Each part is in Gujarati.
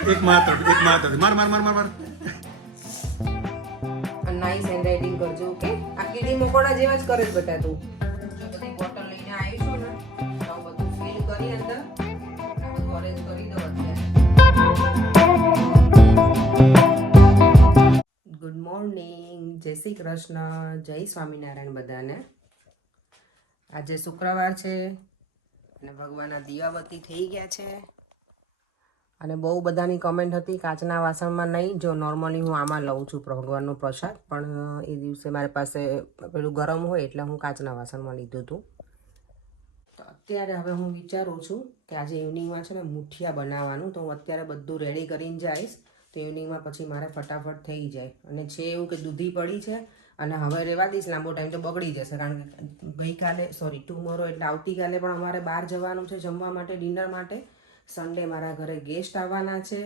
એક માત્ર માર માર માર માર માર નાઈસ હેન્ડરાઇટિંગ કરજો ઓકે આ કીડી મકોડા જેવા જ કરે જ બધા તું જો બધી બોટલ લઈને આવીશું ને તો બધું ફિલ કરી અંદર આ બધું અરેન્જ કરી દો અત્યારે ગુડ મોર્નિંગ જય શ્રી કૃષ્ણ જય સ્વામિનારાયણ બધાને આજે શુક્રવાર છે અને ભગવાનના દીવાબત્તી થઈ ગયા છે અને બહુ બધાની કમેન્ટ હતી કાચના વાસણમાં નહીં જો નોર્મલી હું આમાં લઉં છું ભગવાનનો પ્રસાદ પણ એ દિવસે મારી પાસે પેલું ગરમ હોય એટલે હું કાચના વાસણમાં લીધું હતું તો અત્યારે હવે હું વિચારું છું કે આજે ઇવનિંગમાં છે ને મુઠિયા બનાવવાનું તો હું અત્યારે બધું રેડી કરીને જઈશ તો ઇવનિંગમાં પછી મારે ફટાફટ થઈ જાય અને છે એવું કે દૂધી પડી છે અને હવે રહેવા દઈશ લાંબો ટાઈમ તો બગડી જશે કારણ કે ગઈકાલે ટુમોરો એટલે આવતીકાલે પણ અમારે બહાર જવાનું છે જમવા માટે ડિનર માટે સન્ડે મારા ઘરે ગેસ્ટ આવવાના છે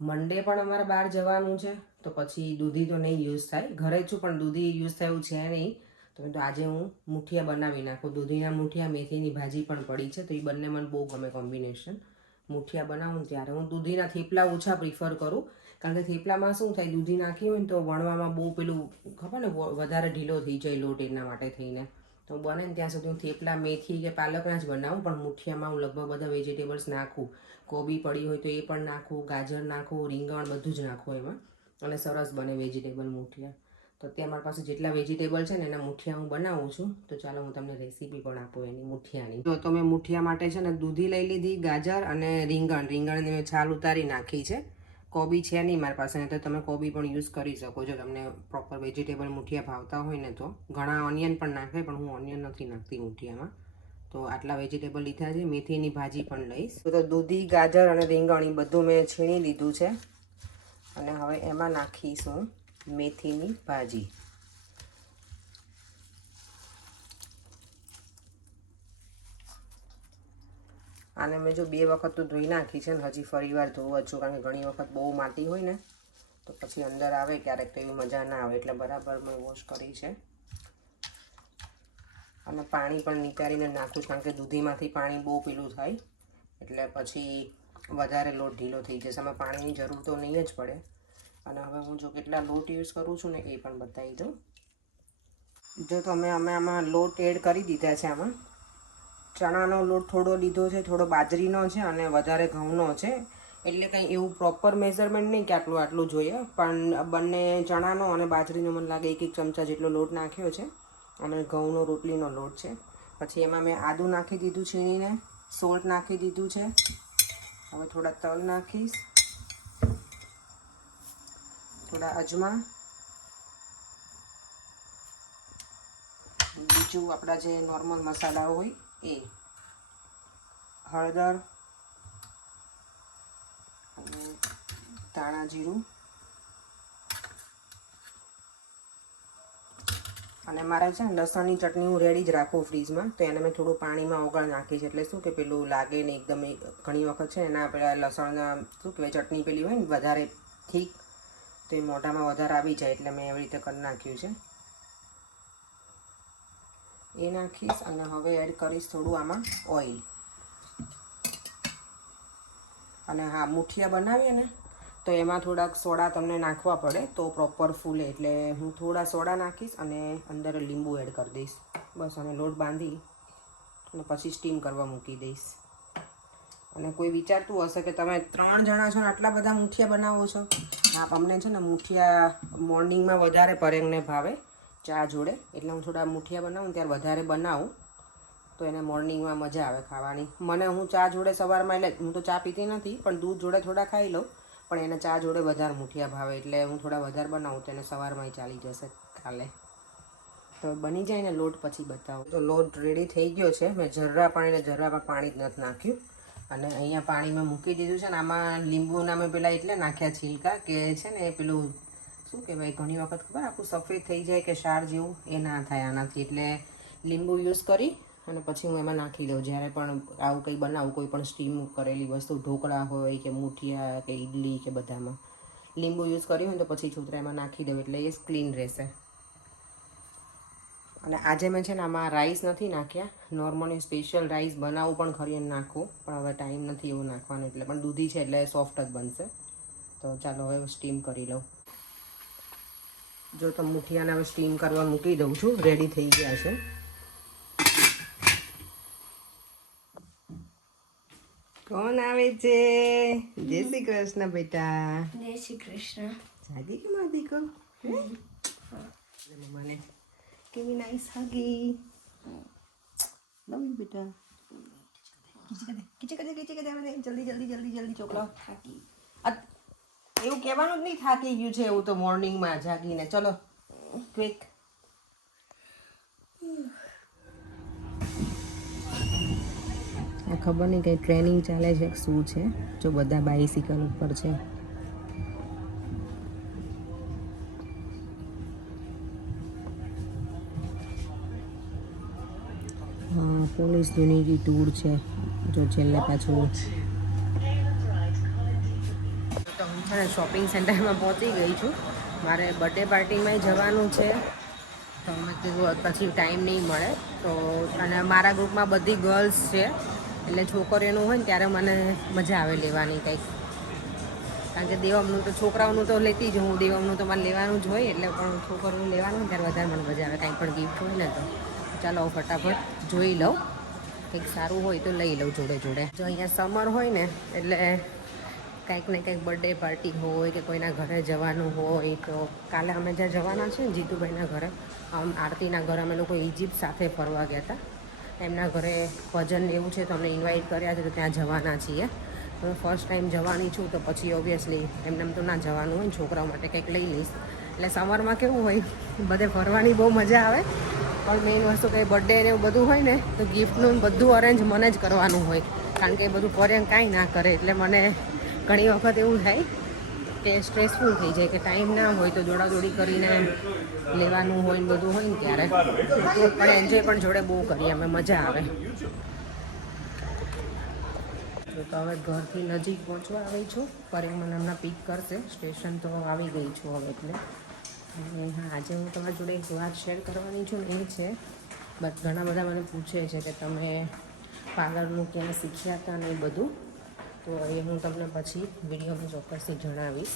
મંડે પણ અમારે બહાર જવાનું છે તો પછી દૂધી તો નહીં યુઝ થાય ઘરે છું પણ દૂધી યુઝ થયું છે નહીં તો આજે હું મુઠિયા બનાવી નાખું દૂધીના મુઠિયા મેથીની ભાજી પણ પડી છે તો એ બંને મને બહુ ગમે કોમ્બિનેશન મુઠિયા બનાવું ત્યારે હું દૂધીના થેપલા ઓછા પ્રિફર કરું કારણ કે થેપલામાં શું થાય દૂધી નાખી હોય ને તો વણવામાં બહુ પેલું ખબર ને વધારે ઢીલો થઈ જાય લોટ એના માટે થઈને તો બને ને ત્યાં સુધી હું થેપલા મેથી કે પાલકના જ બનાવું પણ મુઠિયામાં હું લગભગ બધા વેજીટેબલ્સ નાખું કોબી પડી હોય તો એ પણ નાખું ગાજર નાખું રીંગણ બધું જ નાખું એમાં અને સરસ બને વેજીટેબલ મુઠિયા તો અત્યારે મારી પાસે જેટલા વેજીટેબલ છે ને એના મુઠિયા હું બનાવું છું તો ચાલો હું તમને રેસીપી પણ આપું એની મુઠિયાની જો તો મેં મુઠિયા માટે છે ને દૂધી લઈ લીધી ગાજર અને રીંગણની મેં છાલ ઉતારી નાખી છે કોબી છે નહીં મારી પાસે તો તમે કોબી પણ યુઝ કરી શકો જો તમને પ્રોપર વેજીટેબલ મુઠિયા ભાવતા હોય ને તો ઘણા ઓનિયન પણ નાખે પણ હું ઓનિયન નથી નાખતી મુઠિયામાં તો આટલા વેજીટેબલ લીધા છે મેથીની ભાજી પણ લઈશ તો દૂધી ગાજર અને રીંગણ એ બધું મેં છીણી લીધું છે અને હવે એમાં નાખીશું મેથીની ભાજી આને મેં જો 2 વખત તો ધોઈ નાખી છે ને હજી ફરીવાર ધોવા છું કારણ કે ઘણી વખત બહુ માટી હોય ને તો પછી અંદર આવે ક્યારેક તો એવી મજા ના આવે એટલે બરાબર મેં વોશ કરી છે અને પાણી પણ નિતારીને નાખું છું કારણ કે દૂધીમાંથી પાણી બહુ પીલું થાય એટલે પછી વધારે લોટ ઢીલો થઈ જશે આમાં પાણીની જરૂર તો નહીં જ પડે અને હવે હું જો કેટલા લોટ યુઝ કરું છું ને એ પણ બતાવી દઉં જો તો અમે આમાં લોટ એડ કરી દીધા છે આમાં ચણાનો લોટ થોડો લીધો છે થોડો બાજરીનો છે અને વધારે ઘઉંનો છે એટલે કંઈ એવું પ્રોપર મેઝરમેન્ટ નહીં કે આટલું જોઈએ પણ બંને ચણાનો અને બાજરીનો મને લાગે 1 ચમચા જેટલો લોટ નાખ્યો છે અને ઘઉંનો રોટલીનો લોટ છે પછી એમાં મેં આદું નાખી દીધું છીણીને સોલ્ટ નાખી દીધું છે હવે થોડા તલ નાખીશ થોડા અજમા બીજું આપણા જે નોર્મલ મસાલાઓ હોય એ હળદર અને ધાણા જીરું અને મારે છે ને લસણની ચટણી હું રેડી જ રાખું ફ્રીજમાં તો એને મેં થોડું પાણીમાં ઓગળ નાખી છે એટલે શું કે પેલું લાગે ને એકદમ ઘણી વખત છે એના પેલા લસણના શું કહેવાય ચટણી પેલી હોય ને વધારે ઠીક તો એ મોઢામાં વધારે આવી જાય એટલે મેં એવી રીતે કરી નાખ્યું છે એ નાખીશ અને હવે એડ કરીશ થોડું આમાં ઓઇલ અને હા મુઠિયા બનાવીએ ને તો એમાં થોડાક સોડા તમને નાખવા પડે તો પ્રોપર ફૂલે એટલે હું થોડા સોડા નાખીશ અને અંદર લીંબુ એડ કરી દઈશ બસ અને લોટ બાંધી અને પછી સ્ટીમ કરવા મૂકી દઈશ અને કોઈ વિચારતું હશે કે તમે 3 જણા છો ને આટલા બધા મુઠિયા બનાવો છો હા અમને છે ને મુઠિયા મોર્નિંગમાં વધારે પરેંગને ભાવે ચા જોડે એટલે હું થોડા મુઠિયા બનાવું ત્યારે વધારે બનાવું તો એને મોર્નિંગમાં મજા આવે ખાવાની મને હું ચા જોડે સવારમાં એટલે હું તો ચા પીતી નથી પણ દૂધ જોડે થોડા ખાઈ લઉં પણ એને ચા જોડે વધારે મુઠિયા ભાવે એટલે હું થોડા વધારે બનાવું તો એને સવારમાં ચાલી જશે કાલે તો બની જાય ને લોટ પછી બતાવું તો લોટ રેડી થઈ ગયો છે મેં જર્રામાં પાણી જ નથી નાખ્યું અને અહીંયા પાણીમાં મૂકી દીધું છે ને આમાં લીંબુના મેં પેલા એટલે નાખ્યા છિલકા કે છે ને પેલું શું કહેવાય ઘણી વખત ખબર આખું સફેદ થઈ જાય કે ક્ષાર જેવું એ ના થાય આનાથી એટલે લીંબુ યુઝ કરી અને પછી હું એમાં નાખી દઉં જ્યારે પણ આવું કંઈ બનાવું કોઈ પણ સ્ટીમ કરેલી વસ્તુ ઢોકળા હોય કે મુઠિયા કે ઇડલી કે બધામાં લીંબુ યુઝ કર્યું હોય તો પછી છોતરા એમાં નાખી દઉં એટલે એ ક્લીન રહેશે અને આજે મેં છે ને આમાં રાઈસ નથી નાખ્યા નોર્મલી સ્પેશિયલ રાઈસ બનાવું પણ ખરી અને નાખું પણ હવે ટાઈમ નથી એવો નાખવાનો એટલે પણ દૂધી છે એટલે સોફ્ટ જ બનશે તો ચાલો હવે સ્ટીમ કરી લઉં. જો તો મુઠિયાને હવે સ્ટીમ કરવા મૂકી દઉં છું. રેડી થઈ ગયા છે. કોણ આવે છે? જય શ્રી કૃષ્ણ બેટા. જય શ્રી કૃષ્ણ. જાગી કે મારી દીકો? મમ્માને કેવી નાઈસ હાગી. લવ યુ બેટા. જલ્દી છોકરા. એવું કહેવાનું જ નહીં થાકી ગયું છે એવું તો મોર્નિંગમાં જાગીને. ચલો ક્વિક. આ ખબર નહીં કંઈ ટ્રેનિંગ ચાલે છે શું છે. જો બધા બાઇસિકલ ઉપર છે. હા, પોલીસ યુનિટી ટૂર છે. જો છેલ્લે પાછું તો હું છે ને શોપિંગ સેન્ટરમાં પહોંચી ગઈ છું. મારે બર્થડે પાર્ટીમાં જવાનું છે તો મેં કીધું પછી ટાઈમ નહીં મળે તો. અને મારા ગ્રુપમાં બધી ગર્લ્સ છે એટલે છોકરીઓનું હોય ને ત્યારે મને મજા આવે લેવાની કંઈક. કારણ કે દેવમનું તો છોકરાઓનું તો લેતી જ હું. દેવમનું તો મને લેવાનું જ હોય એટલે પણ છોકરીઓનું લેવાનું હોય ત્યારે વધારે મને મજા આવે. કાંઈ પણ ગિફ્ટ હોય ને તો ચાલો ફટાફટ જોઈ લઉં. કંઈક સારું હોય તો લઈ લઉં જોડે જોડે. જો અહીંયા સમર હોય ને એટલે કંઈક ને કંઈક બર્થડે પાર્ટી હોય કે કોઈના ઘરે જવાનું હોય તો. કાલે અમે જ્યાં જવાના છે ને જીતુભાઈના ઘરે, આરતીના ઘરે અમે લોકો ઇજિપ્ત સાથે ફરવા ગયા હતા. એમના ઘરે ભજન એવું છે તો અમને ઇન્વાઇટ કર્યા છે તો ત્યાં જવાના છીએ. તો ફર્સ્ટ ટાઈમ જવાની છું તો પછી ઓબ્વિયસલી એમને તો ના જવાનું હોય ને. છોકરાઓ માટે કંઈક લઈ લઈશ. એટલે સમરમાં કેવું હોય બધે ફરવાની બહુ મજા આવે પણ મેઇન વસ્તુ કંઈ બર્થડે ને એવું બધું હોય ને તો ગિફ્ટનું બધું અરેન્જ મને જ કરવાનું હોય. કારણ કે એ બધું કરે કાંઈ ના કરે એટલે મને ઘણી વખત એવું થાય કે સ્ટ્રેસફુલ થઈ જાય કે ટાઈમ ના હોય તો દોડાદોડી કરીને લેવાનું હોય ને બધું હોય ને ત્યારે. પણ એન્જોય પણ જોડે બહુ કરીએ અમે, મજા આવે. તો હવે ઘરથી નજીક પહોંચવા આવી છું. પરેમ મને હમણાં પિક કરશે. સ્ટેશન તો આવી ગઈ છું હવે એટલે. અને હા, આજે હું તમારી જોડે એક વાત શેર કરવાની છું ને એ છે બટ ઘણા બધા મને પૂછે છે કે તમે પાર્લરનું ક્યાં શીખ્યા હતા ને એ બધું. તો એ હું તમને પછી વિડીયોમાં ચોક્કસથી જણાવીશ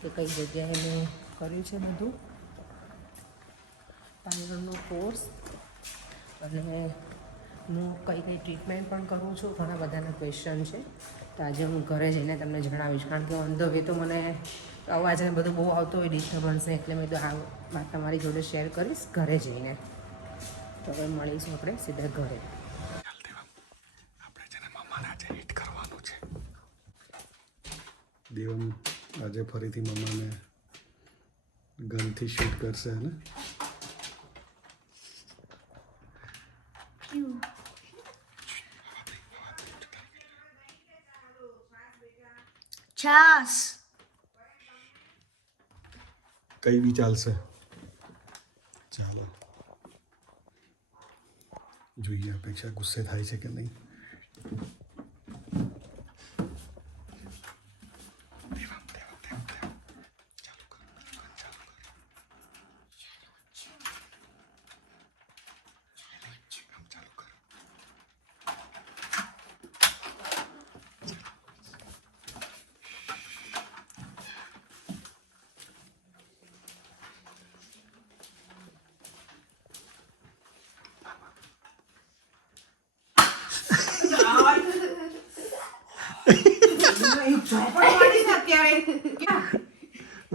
કે કઈ જગ્યાએ મેં કર્યું છે બધું પાર્લરનો કોર્સ. અને હું કઈ કઈ ટ્રીટમેન્ટ પણ કરું છું. ઘણા બધાના ક્વેશ્ચન છે તો આજે હું ઘરે જઈને તમને જણાવીશ. કારણ કે ઓન ધ વે તો મને અવાજ ને બધું બહુ આવતો હોય ડિસ્ટર્બન્સ ને એટલે મેં તો આ વાત તમારી જોડે શેર કરીશ ઘરે જઈને. તો હવે મળીશું આપણે સીધા ઘરે. દેવમ આજે ફરીથી મમ્માને ગનથી શૂટ કરશે ને. છાસ કઈ બી ચાલશે. ચાલો જોઈએ અપેક્ષા ગુસ્સે થાય છે કે નહીં.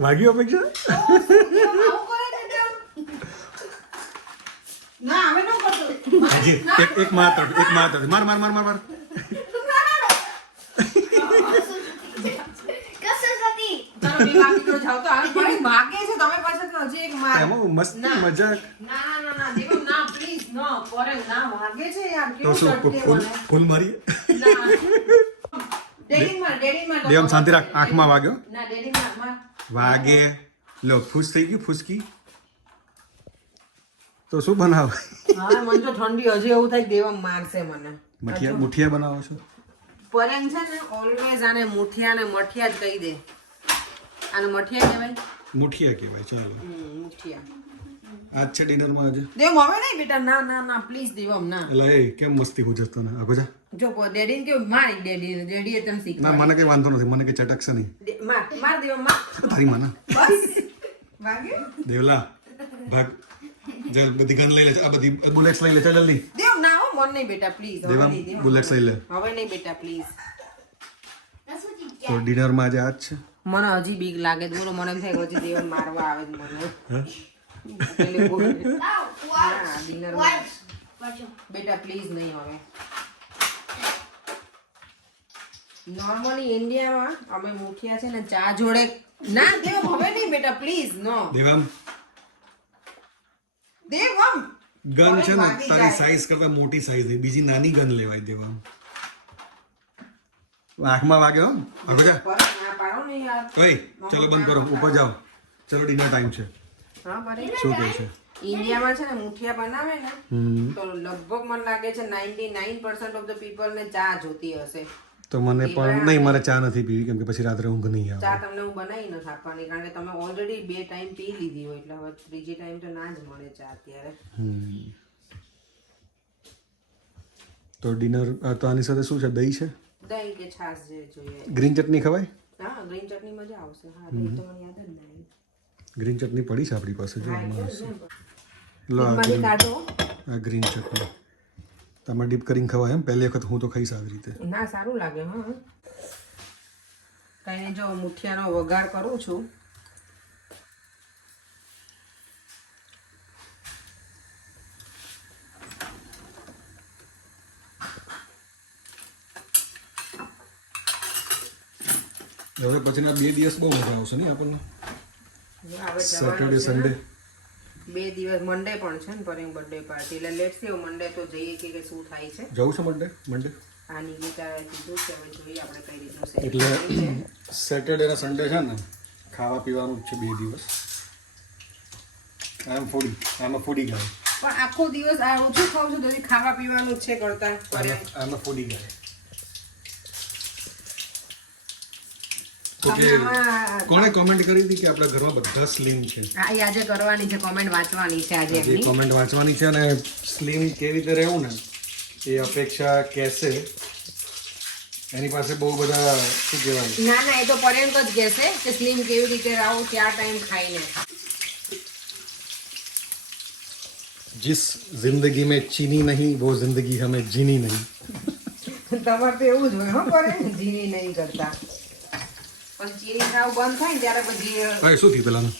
વાગ્યું અપેક્ષા? એક માત્ર માર માર માર માર માર. મસ્તી મજાક તો શું ફૂલ મારી. દેવમ શાંતિ રાખ. આંખમાં વાગ્યો વાગે. લો ખુશ થઈ ગયું. ફૂસકી તો શું બનાવ? હા, મને તો ઠંડી હજી એવું થાય દેવમ મારશે મને. મુઠિયા બનાવો છો? પરેમ છે ને ઓલવેઝ આને મુઠિયા ને મઠિયા જ કહી દે. આને મઠિયા કહેવાય. મુઠિયા કહેવાય. ચાલો મુઠિયા. આજ છે ડિનરમાં આજે દેવ હવે નહીં બેટા ના ના ના પ્લીઝ દેવમ ના એટલે એ કેમ મસ્તી ગુજરતો ને આગો જા જો ડેડીને કેવું મારી ડેડીએ તને ના શીખવાડ્યું મને કઈ વાંધો નથી મને કઈ ચટકશે નહીં માર દેવમ માર તારી માના બસ વાગે દેવલા ભાગ જલ બધી ગન લઈ લે આ બધી બુલેટ્સ લઈ લે ચાલ જલ્દી દેવ ના હો મન નહીં બેટા પ્લીઝ હવે દેવામ નહીં દેવ બુલેટ્સ લઈ લે હવે નહીં બેટા પ્લીઝ તો ડિનરમાં આજે આજ છે મને હજી બીક લાગે છે બોલો મને એમ થાય કે હજી દેવ મારવા આવે છે મને પેલું બોલ. હા, dinner બેટા પ્લીઝ નહીં હવે નોર્મલી ઇન્ડિયામાં અમે મુઠિયા છે ને ચા જોડે ના દેવ હવે નહીં બેટા પ્લીઝ નો દેવામ દેવ આમ ગન છે ને વાગી તારી જાય. સાઈઝ કરતા મોટી સાઈઝ છે બીજી નાની ગન લેવાય દેવામ આંખમાં વાગ્યો આગો જા પર ના પાડો ને યાર ઓય ચલો બંધ કરો ઉપર જાઓ ચલો ડિનર ટાઈમ છે હા પરે શું કહે છે ઇન્ડિયામાં છે ને મુઠિયા બનાવે ને હમ તો લગભગ મને લાગે છે 99% ઓફ ધ પીપલ ને ચા જોતી હશે તો મને પણ નહીં મારે ચા નથી પીવી કેમ કે પછી રાત્રે ઊંઘ નહીં આવે ચા તમને હું બનાવી નથી આપવાની કારણ કે તમે ઓલરેડી 2 ટાઈમ પી લીધી હોય એટલે હવે ત્રીજી ટાઈમ તો ના જ મળે ચા અત્યારે હમ. તો ડિનર તો આની સાથે શું છે દહીં છે દહીં કે છાશ જે જોઈએ ગ્રીન ચટણી ખવાય હા ગ્રીન ચટણી મજા આવશે હા દહીં તો મને યાદ જ નહીં ગ્રીન ચટણી પડી છે આપણી પાસે જો હા, હમણાં એટલે જ હશે. ને. લો આ મને કાઢો આ ગ્રીન ચટણી તમે ડીપ કરીને ખવાય એમ પહેલી વખત હું તો ખાઈશ આવી રીતે ના સારું લાગે હા કઈ નહીં જો મુઠિયાનો વઘાર કરું છું હવે પછીના 2 દિવસ બહુ મજા આવશે નહીં આપણને હવે સેટરડે જવાનું છે સન્ડે ને. 2 દિવસ મંડે પણ છે ને પરેમ બર્થડે પાર્ટી એટલે લેટ્સ સી મંડે તો જઈએ કે શું થાય છે જવું છે મંડે આ નિકિતાએ કીધું કે હવે જોઈએ આપણે કઈ રીતનું set એટલે કરીએ છે. સેટરડે અને સન્ડે છે ને ખાવા પીવાનું જ છે 2 દિવસ આઈ એમ ફૂડી ગાય પણ આખો દિવસ આ ઓછું ખાવ છું તો ખાવા પીવાનું જ છે કરતા આઈ એમ ફૂડી ગાય તો કે કોણે કોમેન્ટ કરી હતી કે આપણા ઘરમાં બધા સ્લિમ છે આ આજે કરવાની છે કોમેન્ટ વાંચવાની છે આજે જે એમની કોમેન્ટ વાંચવાની છે અને સ્લિમ કેવી રીતે રહેવું ને એ અપેક્ષા કહેશે એની પાસે બહુ બધા શું કહેવાય ના ના એ તો પર્યંત જ કહેશે કે સ્લિમ કેવી રીતે રહો ક્યાં ટાઈમ ખાઈને जिस जिंदगी में चीनी नहीं वो जिंदगी हमें जीनी नहीं તમારે તો એવું જ હોય હો કરે જીની નહીં કરતા પણ ચીની ખાવ બંધ થાય ને ત્યારે પછી અરે શું થયું પેલાનું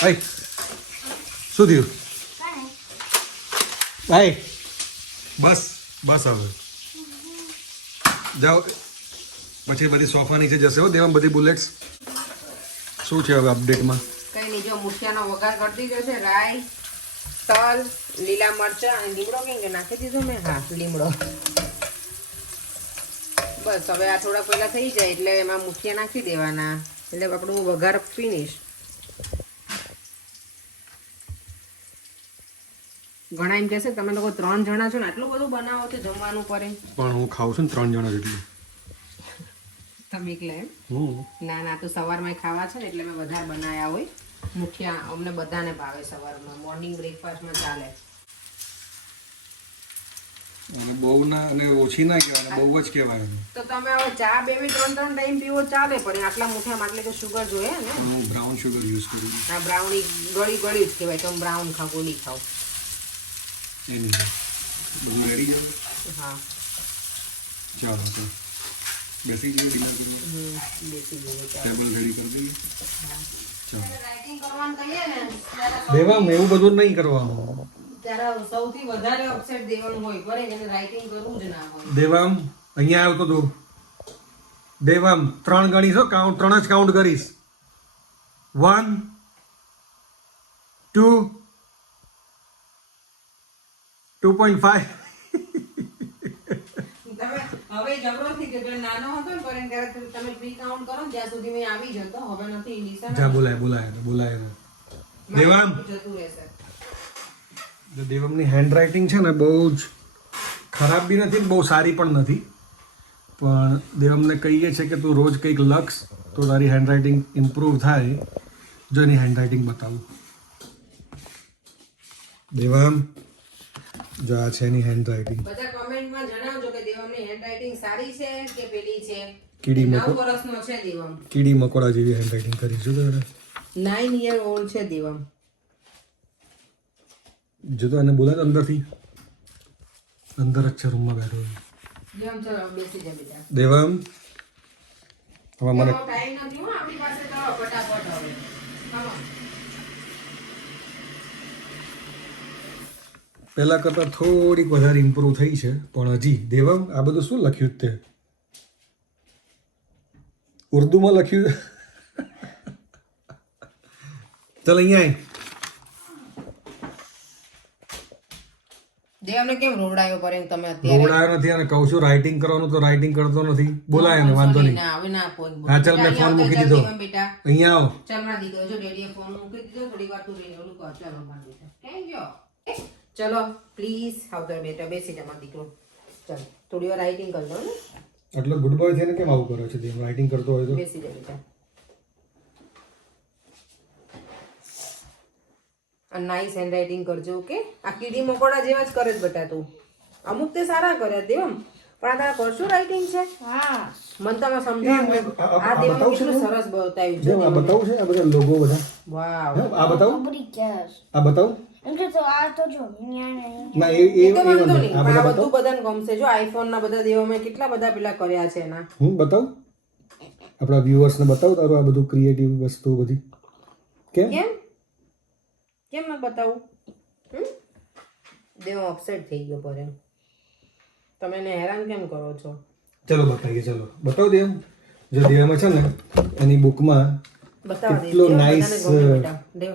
ભાઈ શું થયું ભાઈ બસ બસ હવે જાઓ પછી બધી સોફા નીચે જશે હો દેવામાં બધી બુલેટ્સ શું છે હવે અપડેટમાં કઈ નહીં જો મુઠિયાનો વઘાર કરી દીધો છે રાઈ તલ લીલા મરચાં અને લીમડો કેમ કે નાખી દીધો મેં હા લીમડો બસ હવે આ થોડા પહેલા થઈ જાય એટલે એમાં મુઠિયા નાખી દેવાના એટલે આપણું વઘાર ફિનિશ ઘણા એમ કહેશે તમે લોકો 3 જણા છો ને આટલું બધું બનાવો તો જમવાનું પડે પણ હું ખાઉં છું ને 3 જણા જેટલું તમે એકલા એમ હમ ના ના તો સવારમાં ખાવા છે ને એટલે મેં વધારે બનાવ્યા હોય મુઠિયા અમને બધાને ભાવે સવારમાં મોર્નિંગ બ્રેકફાસ્ટમાં ચાલે અને બહુ ના અને ઓછી ના કહેવાય અને બહુ જ કહેવાય તો તમે હવે ચા 2-3 ટાઈમ પીવો ચાલે પણ આટલા મુઠિયામાં આટલે તો શુગર જોઈએ ને હું બ્રાઉન શુગર યુઝ કરું છું આ બ્રાઉની ગળી ગળી જ કહેવાય તમે બ્રાઉન ખાવ ગોળી ખાવ એની બધું રેડી જાવ હા ચાલો તો બેસી જઈએ ડિનર કરવા બેસી જઈએ ટેબલ રેડી કરી દઈએ ચાલો રાઇટિંગ કરવાનું કહીએ ને દેવામ એવું બધું નહીં કરવાનું ત્યારે સૌથી વધારે અપસેટ દેવાનું હોય કરે એને રાઇટિંગ કરવું જ ના હોય દેવામ અહીંયા આવ્યો તો તું દેવામ 3 ગણીશ હો કાઉન્ટ 3 જ કાઉન્ટ કરીશ 1 2 2.5 તમે હવે જબરોથી કે પેલો નાનો હતો ને પણ ત્યારે તમે પ્રી કાઉન્ટ કરો ને ત્યાં સુધી મેં આવી જતો હવે નથી નિશા જા બોલાય દેવામ જતું રહેશે દેવમની હેન્ડરાઇટિંગ છે ને બહુ જ ખરાબ બી નથી બહુ સારી પણ નથી પણ દેવમને કહીએ છે કે તું રોજ કંઈક લખ તો તારી હેન્ડરાઇટિંગ ઇમ્પ્રૂવ થાય જો એની હેન્ડરાઇટિંગ બતાવું દેવામ જો આ છે એની હેન્ડ રાઇટિંગ. બધા કમેન્ટમાં જણાવજો કે દેવમની હેન્ડરાઇટિંગ સારી છે કે પેલી છે. કીડી 9 વર્ષનો છે દેવમ. કીડી મકોડા જેવી હેન્ડ રાઇટિંગ કરી છે. 9 year old છે દેવમ. જો તો એને બોલાય તો અંદરથી અંદર જ છે રૂમમાં બેઠો છે. દેવમ ચલો બેસી જા બેટા. દેવમ હવે મને ટાઈમ નથી હો આપણી પાસે તો ફટાફટ હવે. come on. પહેલા કરતાં થોડીક વધારે ઇમ્પ્રૂવ થઈ છે પણ હજી દેવમ આ બધું શું લખ્યું તે ઉર્દુમાં લખ્યું. ચાલ અહીંયા આય. દેવમને કેમ રોવડાયો પર એમ તમે અત્યારે? રોવડાયો નથી અને કહું છું રાઇટિંગ કરવાનું તો રાઇટિંગ કરતો નથી. બોલાય એને વાંધો નહીં. ના હવે ના આપો. હા ચાલ મેં ફોન મૂકી દીધો. બેટા અહીંયા આવો. ચાલ મારા દીકરો જો ડેડીએ ફોન મૂકી દીધો થોડી વાર તું રહીને ઓલું કર. ચાલો મારા બેટા ક્યાં ગયો? ચલો પ્લીઝ આવતો બેટા બેસી જા મારો દીકરો. ચાલ થોડી વાર રાઇટિંગ કરી લો ને. એટલે ગુડ બોય થઈને કેમ આવું કરે છે દેવ? રાઇટિંગ કરતો હોય તો બેસી જા બેટા. નાઇસ હેન્ડ રાઇટિંગ કરજો ઓકે. આ કીડી મકોડા જેવા જ કરે જ બેટા તું. અમુક તે સારા કરે દેવમ પણ આ તારા કરશું રાઇટિંગ છે. હા મને તમે સમજાવ. આ દેવમ કેટલું સરસ બતાવ્યું છે. આ બતાવું છે આ બધા લોગો બધા. વાવ આ બતાવું આ બતાવું ના એ તો વાંધો નહીં આ પણ આ બધા બધું બધાને ગમશે. જો આઈફોન ના બધા દેવોમાં કેટલા બધા પેલા કર્યા છે એના. હું બતાવું આપણા વ્યુઅર્સ ને બતાવું તારું આ બધું ક્રિએટિવ વસ્તુ બધી કેમ કેમ કેમ મેં બતાવું? દેવ અપસેટ થઈ ગયો પર એમ. તમે એને હેરાન કેમ કરો છો? ચલો બતાવીએ. ચલો બતાવ દેવ. જો દેવમાં છે ને એની બુકમાં બતાવો કેટલો નાઇસ દેવ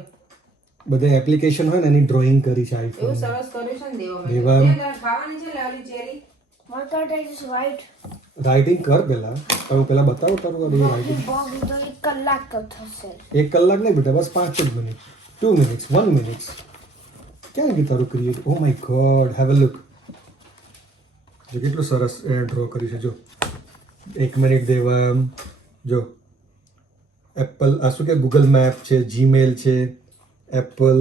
બધા એપ્લિકેશન હોય ને એની ડ્રોઈંગ કરી છે એવું આઈફોન. સરસ કર્યું છે ને દેવમાં. દેવમ. ખાવાની છે લાલી ચેરી. રાઇટિંગ કર પેલા તમે પેલા બતાવો તારું આ બધું રાઇટિંગ. 1 કલાક નહીં બેટા બસ 5 જ મિનિટ 2 minutes 1 minute ક્યાં ગયું તારું create. Oh my God have a look. જો કેટલું સરસ ડ્રો કર્યું છે જો. 1 મિનિટ દેવા જો એપલ આ શું કે ગૂગલ મેપ છે, જીમેલ છે, એપલ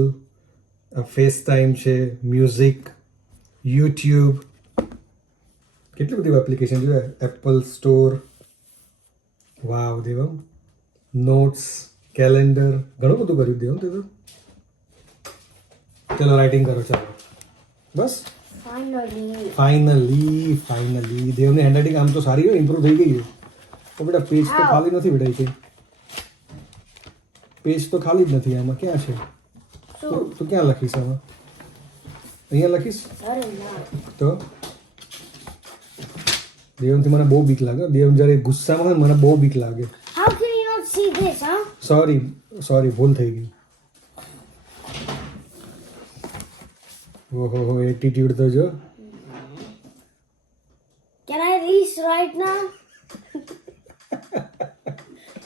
ફેસ ટાઈમ છે, મ્યુઝિક, યુટ્યુબ, કેટલી બધી એપ્લિકેશન જો એપલ સ્ટોર. વાવ દેવમ. નોટ્સ, કેલેન્ડર ઘણું બધું કર્યું દેવમ તે તો. ચલો રાઇટિંગ કરો ચાલો બસ. ફાઇનલી દેવની હેન્ડરાઇટિંગ આમ તો સારી હોય ઇમ્પ્રૂવ થઈ ગઈ છે તો બેટા પેજ તો ખાલી નથી બેટા છે. પેજ તો ખાલી જ નથી આમાં ક્યાં છે? તો ક્યાં લખીશ આમાં? અહીંયા લખીશ તો દેવનથી મને બહુ બીક લાગે. દેવ જ્યારે ગુસ્સામાં હોય મને બહુ બીક લાગે. સોરી ભૂલ થઈ ગઈ. ઓહો એટીટ્યુડ તો જો. Can I reach right now?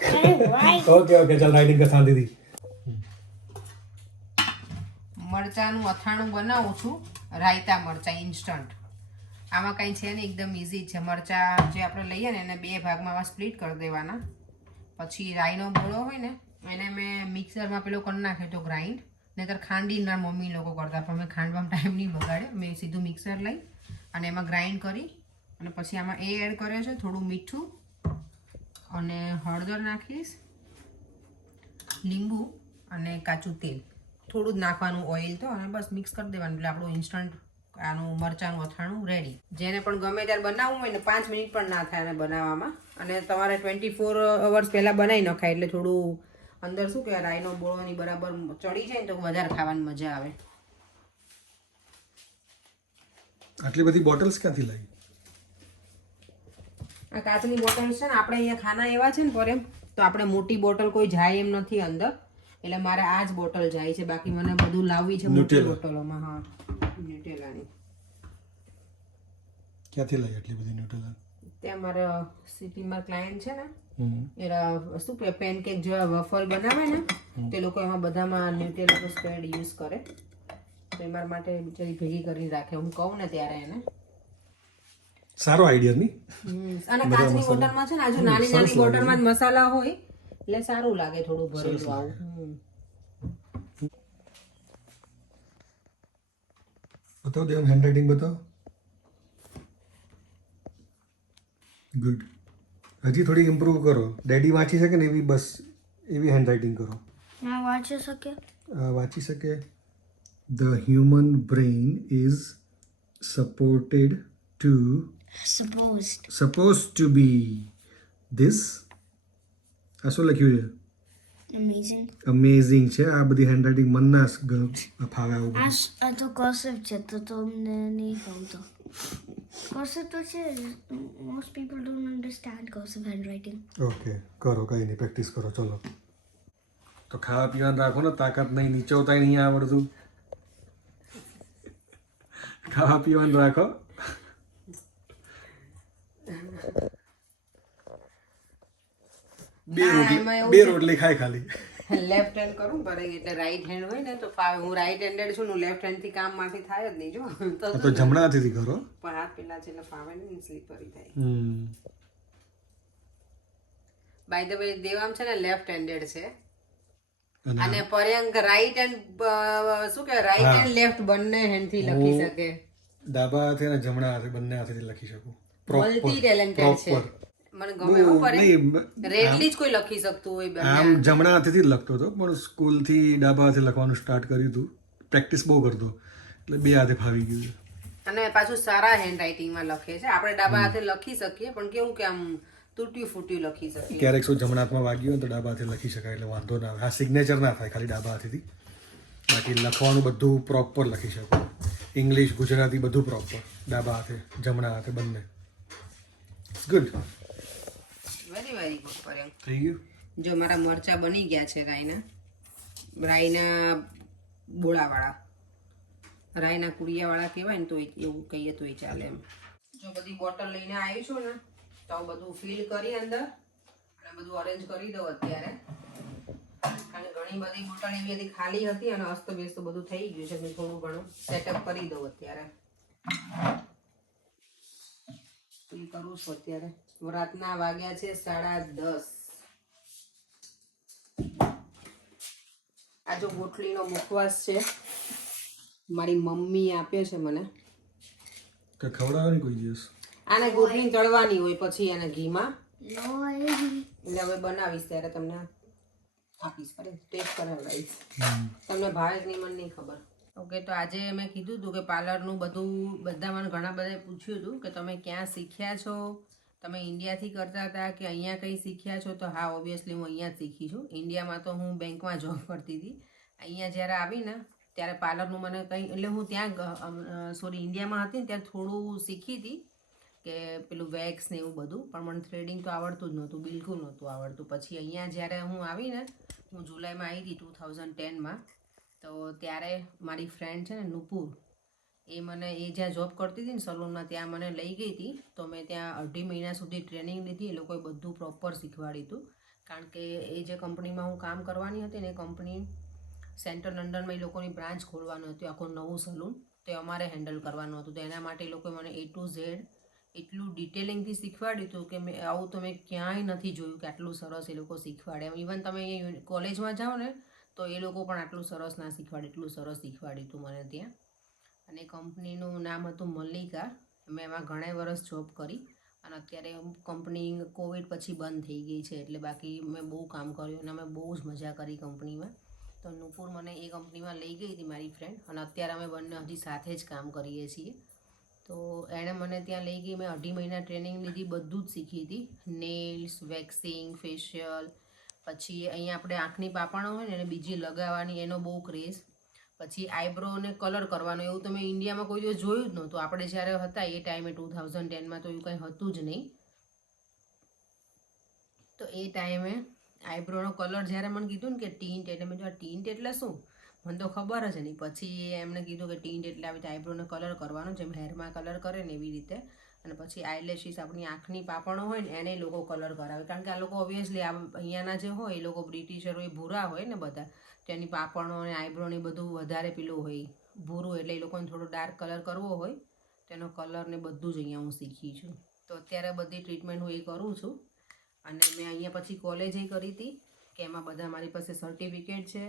Can I write? Okay ચાલ રાઇટિંગ કર શાંતિથી. મરચાનું અથાણું બનાવું છું. રાયતા મરચાં ઇન્સ્ટન્ટ. આમાં કંઈ છે ને એકદમ ઇઝી છે. મરચાં જે આપણે લઈએ ને એને 2 ભાગમાં સ્પ્લિટ કરી દેવાના. પછી રાઈનો ગોળો હોય ને એને મેં મિક્સરમાં પેલો કરી નાખ્યો તો ગ્રાઇન્ડ. નહીંતર ખાંડીના મમ્મી લોકો કરતા પણ મેં ખાંડવામાં ટાઈમ નહીં બગાડ્યો. મેં સીધું મિક્સર લઈ અને એમાં ગ્રાઇન્ડ કરી અને પછી આમાં એ એડ કર્યો છે થોડું મીઠું અને હળદર નાખીશ, લીંબુ અને કાચું તેલ થોડું જ નાખવાનું ઓઇલ તો અને બસ મિક્સ કરી દેવાનું એટલે આપણું ઇન્સ્ટન્ટ આનું મરચાંનું અથાણું રેડી. જેને પણ ગમે ત્યારે બનાવવું હોય ને 5 મિનિટ પણ ના થાય એને બનાવવામાં. અને તમારે 24 અવર્સ પહેલાં બનાવી નખાય એટલે થોડું અંદર શું કહેવાય રાઈનો બોળવાની બરાબર ચડી જાય ને તો વધારે ખાવાની મજા આવે. આટલી બધી બોટલ્સ ક્યાંથી લાવી? આ કાચની બોટલ છે ને આપણે અહીંયા ખાના એવા છે ને પર એમ તો આપણે મોટી બોટલ કોઈ જાય એમ નથી અંદર એટલે મારે આ જ બોટલ જાય છે. બાકી મને બધું લાવવી છે મોટી બોટલોમાં. હા ન્યુટેલાની. ક્યાંથી લાવી આટલી બધી ન્યુટેલા? ત્યાં મારા સિટીમાં ક્લાયન્ટ છે ને એરા શું કે પેનકેક જેવા વફલ બનાવે ને તે લોકો એમાં બધામાં ન્યુટેલા સ્પ્રેડ યુઝ કરે તો એ મારા માટે બિચારી ભેગી કરીને રાખે. હું કહું ને ત્યારે એને સારો આઈડિયા નહીં. અને કાચની બોટલમાં છે ને આજુ નાની નાની બોટલમાં જ મસાલા હોય એટલે સારું લાગે થોડું ભરેલું આવું. બતાવો દેવ હેન્ડરાઇટિંગ બતાવો. ગુડ. હજી થોડી ઇમ્પ્રૂવ કરો. ડેડી વાંચી શકે ને એવી બસ એવી હેન્ડરાઇટિંગ કરો. ના વાંચી શકે. વાંચી શકે. The human brain is supported to supposed to be this. આ શું લખ્યું છે? Amazing. અમેઝિંગ છે. આ બધી હેન્ડરાઇટિંગ મનના ફાવે આવું બધું. આ તો cursive છે તો તમને નહીં ગમતો. Cursive તો છે. Most people don't understand cursive handwriting. Okay કરો, કંઈ નહીં, પ્રેક્ટિસ કરો. ચલો તો ખાવા પીવાનું રાખો ને, તાકાત નહીં, નીચોવતા નહીં આવડતું. ખાવા પીવાનું રાખો. બે રોટલી ખાય ખાલી. લેફ્ટ હેન્ડ કરું પર એટલે રાઈટ હેન્ડ હોય ને તો ફાવે. હું રાઈટ હેન્ડેડ છું ને, લેફ્ટ હેન્ડ થી કામ માંથી થાય જ નહીં જો. તો જમણા હાથેથી કરો. પણ હાથ પેલા છે એટલે ફાવે નહીં, સ્લીપરી થાય. બાય ધ વે દેવામ છે ને લેફ્ટ હેન્ડેડ છે અને પર્યંક રાઈટ હેન્ડ શું કહેવાય, રાઈટ હેન્ડ લેફ્ટ બંને હેન્ડ થી લખી શકે. ડાબા હાથે અને જમણા હાથે બંને હાથેથી લખી શકું. મલ્ટી ટેલેન્ટેડ છે. મને ગમે હો પર રેડલી જ કોઈ લખી શકતું હોય. આમ જમણા હાથેથી જ લખતો હતો પણ સ્કૂલથી ડાબા હાથે લખવાનું સ્ટાર્ટ કર્યું હતું. પ્રેક્ટિસ બહુ કરતો એટલે બે હાથે ફાવી ગયું છે. અને પાછું સારા હેન્ડ રાઇટિંગમાં લખે છે. આપણે ડાબા હાથે લખી શકીએ પણ કેવું કે આમ તૂટ્યું ફૂટ્યું લખી શકીએ. ક્યારેક શું જમણા હાથમાં વાગ્યું હોય તો ડાબા હાથે લખી શકાય એટલે વાંધો ના આવે. હા, સિગ્નેચર ના થાય ખાલી ડાબા હાથેથી, બાકી લખવાનું બધું પ્રોપર લખી શકો. ઇંગ્લિશ, ગુજરાતી બધું પ્રોપર. ડાબા હાથે જમણા હાથે બંને. It's good. Very very good Paryank. થઈ ગયું. જો મારા મરચા બની ગયા છે રાઈના બોળાવાળા, રાઈના કુડિયાવાળા કહેવાય ને તો એવું કહીએ તોય ચાલે એમ. જો બધી બોટલ લઈને આવી છું ને તો બધું ફિલ કરી અંદર અને બધું અરેન્જ કરી દઉં અત્યારે. અને ઘણી બધી બોટલ એવી હતી ખાલી હતી અને અસ્તવ્યસ્ત બધું થઈ ગયું છે. મેં થોડું ઘણું સેટઅપ કરી દઉં અત્યારે. ફિલ કરું છું અત્યારે. રાતના વાગ્યા છે 10:30. આ જો ગોટલીનો મુખવાસ છે, મારી મમ્મી આપ્યો છે મને. કે ખવડાવવાની કોઈ દિવસ આને ગોટલી તળવાની હોય પછી એને ઘીમાં. No. એટલે હવે બનાવીશ ત્યારે તમને આપીશ, ટેસ્ટ કરાવડાવીશ. તમને ભાવે કે નહીં મને નહીં ખબર. ઓકે, તો આજે મેં કીધું હતું કે પાર્લરનું બધું મને ઘણા બધાએ પૂછ્યું હતું કે તમે ક્યાં શીખ્યા છો, તમે ઇન્ડિયાથી કરતા હતા કે અહીંયા કંઈ શીખ્યા છો. તો હા, ઓબ્વિયસલી હું અહીંયા જ શીખી છું. ઇન્ડિયામાં તો હું બેંકમાં જોબ કરતી હતી. અહીંયા જ્યારે આવીને ત્યારે પાર્લરનું મને કંઈ, એટલે હું ત્યાં ઇન્ડિયામાં હતી ને ત્યારે થોડું શીખી હતી કે પેલું વેક્સ ને એવું બધું, પણ મને થ્રેડિંગ તો આવડતું જ નહોતું, બિલકુલ નહોતું આવડતું. પછી અહીંયા જ્યારે હું આવીને, હું જુલાઈમાં આવી હતી 2010માં, તો ત્યારે મારી ફ્રેન્ડ છે ને નુપુર, એ જ્યાં જોબ કરતી હતી ને સલૂનમાં, ત્યાં મને લઈ ગઈ હતી. તો મેં ત્યાં 2.5 મહિના સુધી ટ્રેનિંગ લીધી. એ લોકોએ બધું પ્રોપર શીખવાડ્યું હતું. કારણ કે એ જે કંપનીમાં હું કામ કરવાની હતી ને એ કંપની સેન્ટ્રલ લંડનમાં એ લોકોની બ્રાન્ચ ખોલવાનું હતું, આખું નવું સલૂન, તે અમારે હેન્ડલ કરવાનું હતું. તો એના માટે એ લોકોએ મને A to Z એટલું ડિટેલિંગથી શીખવાડ્યું હતું કે મેં આવું તો મેં ક્યાંય નથી જોયું કે આટલું સરસ એ લોકો શીખવાડે. ઇવન તમે કોલેજમાં જાઓ ને તો એ લોકો પણ આટલું સરસ ના શીખવાડે, એટલું સરસ શીખવાડ્યું હતું મને ત્યાં. અને કંપનીનું નામ હતું મલ્લિકા. મેં એમાં ઘણા વર્ષ જોબ કરી અને અત્યારે કંપની કોવિડ પછી બંધ થઈ ગઈ છે. એટલે બાકી મેં બહુ કામ કર્યું અને અમે બહુ જ મજા કરી કંપનીમાં. તો નુપુર મને એ કંપનીમાં લઈ ગઈ હતી મારી ફ્રેન્ડ, અને અત્યારે અમે બંને હજી સાથે જ કામ કરીએ છીએ. તો એણે મને ત્યાં લઈ ગઈ. મેં 2.5 મહિના ટ્રેનિંગ લીધી, બધું જ શીખી હતી. નેલ્સ, વેક્સિંગ, ફેશિયલ, પછી અહીંયા આપણે આંખની પાપણો હોય ને એને બીજી લગાવવાની, એનો બહુ ક્રેઝ. પછી આઈબ્રોને કલર કરવાનો, એવું તો મેં ઇન્ડિયામાં કોઈ દિવસ જોયું જ નહોતું. આપણે જ્યારે હતા એ ટાઈમે 2010માં તો એવું કંઈ હતું જ નહીં. તો એ ટાઈમે આઈબ્રોનો કલર જ્યારે મને કીધું ને કે ટીન્ટ, એટલે મેં જો આ ટીન્ટ એટલે શું, મને તો ખબર જ નહીં. પછી એમણે કીધું કે ટીન્ટ એટલે આવી રીતે આઈબ્રોને કલર કરવાનો, જેમ હેરમાં કલર કરે ને એવી રીતે. અને પછી આઈલેશીસ, આપણી આંખની પાપણો હોય ને એને લોકો કલર કરાવે. કારણ કે આ લોકો ઓબ્વિયસલી અહીંયાના જે હોય એ લોકો બ્રિટિશરો એ ભૂરા હોય ને બધા, તો એની પાપણો અને આઈબ્રોની બધું વધારે પેલું હોય ભૂરું, એટલે એ લોકોને થોડો ડાર્ક કલર કરવો હોય તેનો કલર ને બધું જ અહીંયા હું શીખી છું. તો અત્યારે બધી ટ્રીટમેન્ટ હું એ કરું છું. અને મેં અહીંયા પછી કોલેજ એ કરી હતી કે એમાં બધા મારી પાસે સર્ટિફિકેટ છે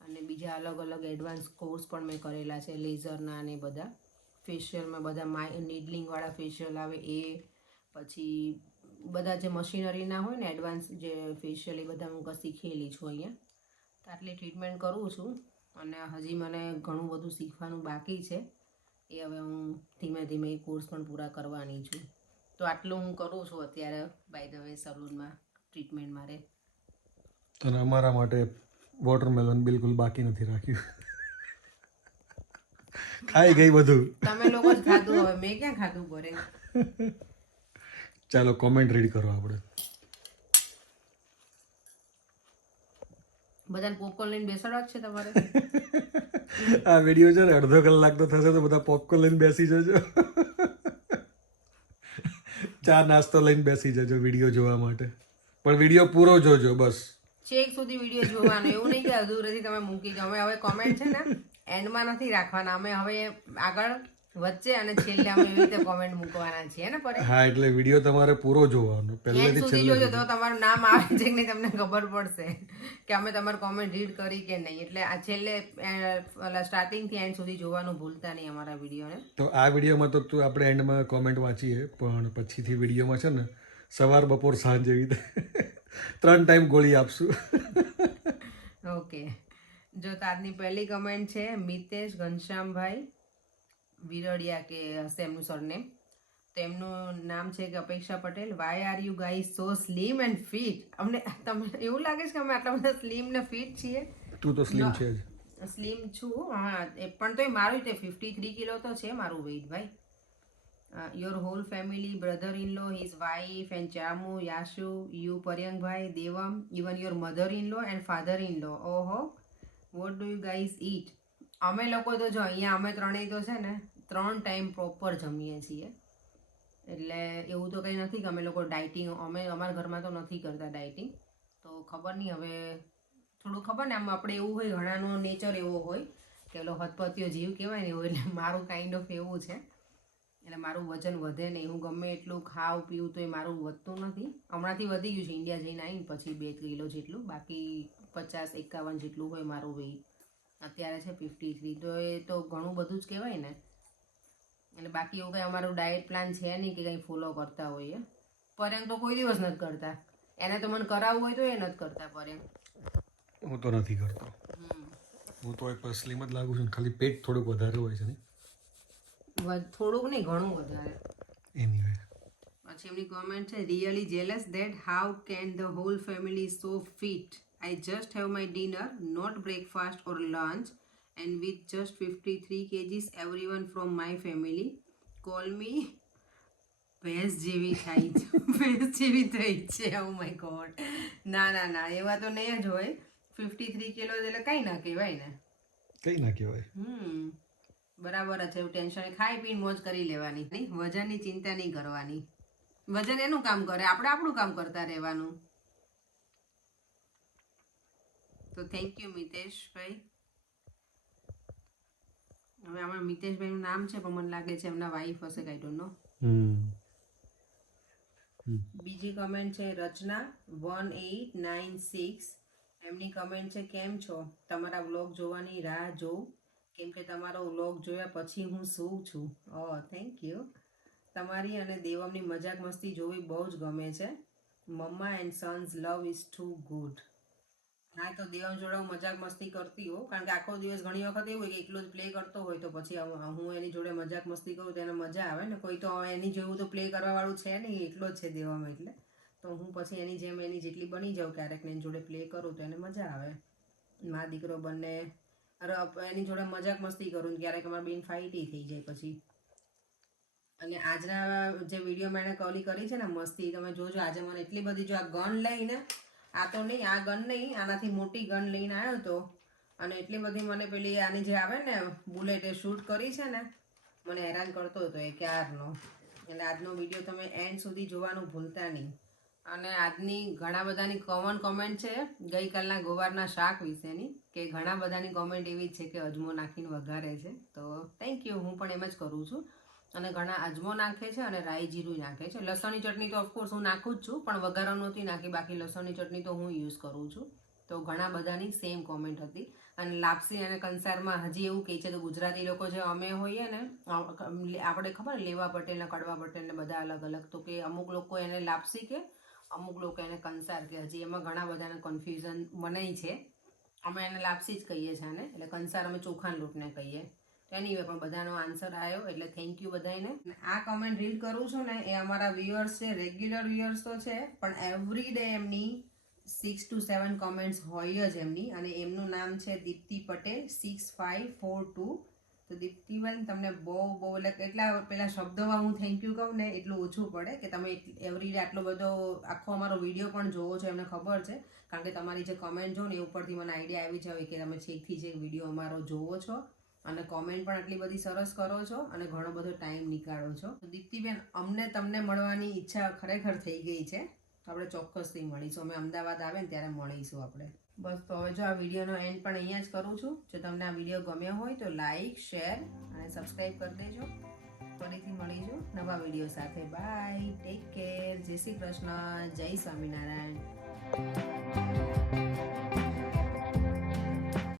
અને બીજા અલગ અલગ એડવાન્સ કોર્સ પણ મેં કરેલા છે, લેઝરના ને બધા. ફેશિયલમાં બધા નીડલિંગવાળા ફેશિયલ આવે એ, પછી બધા જે મશીનરીના હોય ને એડવાન્સ જે ફેશિયલ એ બધા હું શીખેલી છું અહીંયા. તો આટલી ટ્રીટમેન્ટ કરું છું અને હજી મને ઘણું બધું શીખવાનું બાકી છે. એ હવે હું ધીમે ધીમે એ કોર્સ પણ પૂરા કરવાની છું. તો આટલું હું કરું છું અત્યારે બાય ધ વે સલૂનમાં ટ્રીટમેન્ટ મારે. અને અમારા માટે વોટરમેલન બિલકુલ બાકી નથી રાખ્યું. ખાઈ ગઈ બધું. તમે લોકો જ ખાધું, હવે મેં ક્યાં ખાધું ઘરે. ચાલો કોમેન્ટ રીડ કરો આપણે. બધાને પોપકોર્ન લઈને બેસાડવા જ છે તમારે? આ વિડીયો છે ને અડધો કલાક તો થશે તો બધા પોપકોર્ન લઈને બેસી જજો. ચા નાસ્તો લઈને બેસી જજો વિડીયો જોવા માટે. પણ વિડીયો પૂરો જોજો બસ. છેક સુધી વિડીયો જોવાનો, એવું નહીં કે અધૂરેથી તમે મૂકી જાઓ. અમે હવે કોમેન્ટ છે ને એન્ડમાં નથી રાખવાના, અમે હવે આગળ વચ્ચે અને છેલ્લે અમે એવી રીતે કોમેન્ટ મૂકવાના છીએ ને પર. હા એટલે વિડીયો તમારે પૂરો જોવાનો, એન્ડ પહેલેથી સુધી જોજો તો તમારું નામ આવે છે કે નહીં તમને ખબર પડશે કે અમે તમારું કોમેન્ટ રીડ કરી કે નહીં. એટલે આ છેલ્લે સ્ટાર્ટિંગથી એન્ડ સુધી જોવાનું ભૂલતા નહીં અમારા વિડીયોને. તો આ વિડીયોમાં તો આપણે એન્ડમાં કોમેન્ટ વાંચીએ, પણ પછીથી વિડીયોમાં છે ને સવાર બપોર સાંજ એવી રીતે 3 ટાઈમ ગોળી આપશું. ઓકે, જો તારની પહેલી કમેન્ટ છે મિતેશ ઘનશ્યામભાઈ વિરડિયા કે હશે એમનું સરનેમ. તો એમનું નામ છે કે અપેક્ષા Patel. Why are you guys so slim and fit? અમને તમને એવું લાગે છે કે અમે આટલા બધા સ્લિમ ને ફિટ છીએ? તું તો સ્લિમ છે જ. સ્લિમ છું હા, પણ તોય મારું તે 53 કિલો તો છે મારું વેઇટ ભાઈ. Your whole family, brother in law, his wife and Chamu, Yashu, you Paryankbhai, Devam, even your mother in law and father in law. ઓહો, what do you guys eat? અમે લોકો તો જો અહીંયા અમે ત્રણેય તો છે ને 3 ટાઈમ પ્રોપર જમીએ છીએ. એટલે એવું તો કંઈ નથી કે અમે લોકો ડાયટિંગ, અમે અમારા ઘરમાં તો નથી કરતા ડાયટિંગ. તો ખબર નહીં હવે થોડું ખબર ને આમ આપણે એવું હોય, ઘણાનો નેચર એવો હોય કે પેલો હતપતિયો જીવ કહેવાય ને એવું. એટલે મારું કાઇન્ડ ઓફ એવું છે. એટલે મારું વજન વધે નહીં. હું ગમે એટલું ખાઉં પીવું તો એ મારું વધતું નથી. હમણાંથી વધી ગયું છે ઇન્ડિયા જઈને આવીને પછી 2 કિલો જેટલું. બાકી 50-51 જેટલું હોય મારું વેઇટ. અત્યારે છે 53. તો એ તો ઘણું બધું જ કહેવાય ને. એટલે બાકી એવું કંઈ અમારું ડાયટ પ્લાન છે નહીં કે કંઈ ફોલો કરતા હોઈએ. પર્યંક તો કોઈ દિવસ નથી કરતા. એને તો મને કરાવવું હોય તો એ નથી કરતા પર્યંક. હું તો નથી કરતો. હું તો એક સ્લિમ જ લાગુ છું, ખાલી પેટ થોડુંક વધારે હોય છે ને. થોડુંક નહીં, ઘણું વધારે. એનીવે પછી એમની કોમેન્ટ છે really jealous that how can the whole family so fit. I just have my dinner, not breakfast or lunch, and with just 53 kgs everyone from my family call me ભેંસ જેવી થાય છે. ભેંસ જેવી થઈ છે. Oh my God. ના ના ના, એવા તો નહીં જ હોય. 53 કિલો એટલે કંઈ ના કહેવાય ને. કઈ ના કહેવાય. બરાબર જ છે. એવું ટેન્શન ખાઈ પીને મોજ કરી લેવાની, નહીં વજનની ચિંતા નહીં કરવાની. વજન એનું કામ કરે, આપણે આપણું કામ કરતા રહેવાનું. તો થેન્ક યુ મિતેશભાઈ. હવે આમાં મિતેશભાઈનું નામ છે પણ મને લાગે છે એમના વાઈફ હશે, આઈ ડોન્ટ નો. બીજી કમેન્ટ છે રચના 1896. એમની કમેન્ટ છે કેમ છો? તમારા વ્લોગ જોવાની રાહ જોઉં, કેમ કે તમારો વ્લોગ જોયા પછી હું સૂવું છું. ઓહ થેન્ક યુ. તમારી અને દેવમની મજાક મસ્તી જોવી બહુ જ ગમે છે. Mumma and sons love is too good. હા, તો દેવમ જોડે હું મજાક મસ્તી કરતી હોઉં, કારણ કે આખો દિવસ ઘણી વખત એવું હોય કે એકલો જ પ્લે કરતો હોય તો પછી હું એની જોડે મજાક મસ્તી કરું તો એને મજા આવે ને. કોઈ તો એની જેવું તો પ્લે કરવાવાળું છે નહીં, એકલો જ છે દેવમ. એટલે તો હું પછી એની જેમ એની જેટલી બની જાઉં ક્યારેક એની જોડે પ્લે કરું તો એને મજા આવે. મા દીકરો બંને એની જોડે મજાક મસ્તી કરું, ક્યારેક અમારી બેન ફાઇટી થઈ જાય પછી. અને આજના જે વિડીયો મેં કોલી કરી છે ને મસ્તી, તમે જોજો. આજે મને એટલી બધી, જો આ ગન લઈને, આ તો નહીં, આ ગન નહીં, આનાથી મોટી ગન લઈને આવ્યો હતો અને એટલી બધી મને પેલી આની જે આવે ને બુલેટ એ શૂટ કરી છે ને, મને હેરાન કરતો હતો એ ક્યારનો. એટલે આજનો વિડીયો તમે એન્ડ સુધી જોવાનું ભૂલતા નહીં. અને આજની ઘણા બધાની કોમન કોમેન્ટ છે ગઈકાલના ગોવારના શાક વિશેની, કે ઘણા બધાની કોમેન્ટ એવી જ છે કે અજમો નાખીને વઘારે છે. તો થેન્ક યુ, હું પણ એમ જ કરું છું. અને ઘણા અજમો નાખે છે અને રાઈ જીરું નાખે છે. લસણની ચટણી તો ઓફકોર્સ હું નાખું જ છું, પણ વઘારો નહોતી નાખી. બાકી લસણની ચટણી તો હું યુઝ કરું છું. તો ઘણા બધાની સેમ કોમેન્ટ હતી. અને લાપસી અને કંસારમાં હજી એવું કહે છે તો ગુજરાતી લોકો જે અમે હોઈએ ને આપણે ખબર લેવા પટેલ ને કડવા પટેલ ને બધા અલગ અલગ, તો કે અમુક લોકો એને લાપસી કે અમુક લોકો એને કંસાર કે. હજી એમાં ઘણા બધાને કન્ફ્યુઝન મને છે. અમે એને લાપસી જ કહીએ છીએ ને, એટલે કંસાર અમે ચોખાના લોટને કહીએ. એનીવે પણ બધાનો આન્સર આવ્યો એટલે થેન્ક યુ બધાને. આ કમેન્ટ રીડ કરું છું ને એ અમારા વ્યુઅર્સ છે, રેગ્યુલર વ્યુઅર્સ તો છે પણ એવરી ડે એમની 6 to 7 કોમેન્ટ્સ હોય જ એમની. અને એમનું નામ છે દીપ્તિ પટેલ 6542. તો દીપ્તિબેન તમને બહુ એટલે કેટલા પેલા શબ્દોમાં હું થેન્ક યુ કહું ને એટલું ઓછું પડે કે તમે એવરી ડે આટલો બધો આખો અમારો વિડીયો પણ જોવો છો, એમને ખબર છે. કારણ કે તમારી જે કમેન્ટ જો ને એ ઉપરથી મને આઈડિયા આવી જાય કે તમે છેકથી છેક વિડીયો અમારો જોવો છો અને કોમેન્ટ પણ આટલી બધી સરસ કરો છો અને ઘણો બધો ટાઈમ નીકાળો છો. તો દીપ્તિબેન અમને તમને મળવાની ઈચ્છા ખરેખર થઈ ગઈ છે. તો આપણે ચોક્કસથી મળીશું. અમે અમદાવાદ આવે ને ત્યારે મળીશું આપણે. બસ તો હવે જો આ વિડીયોનો એન્ડ પણ અહીંયા જ કરું છું. જો તમને આ વિડીયો ગમ્યો હોય તો લાઈક, શેર અને સબસ્ક્રાઈબ કરી દેજો. ફરીથી મળીશું નવા વિડીયો સાથે. બાય, ટેક કેર, જય શ્રી કૃષ્ણ, જય સ્વામિનારાયણ.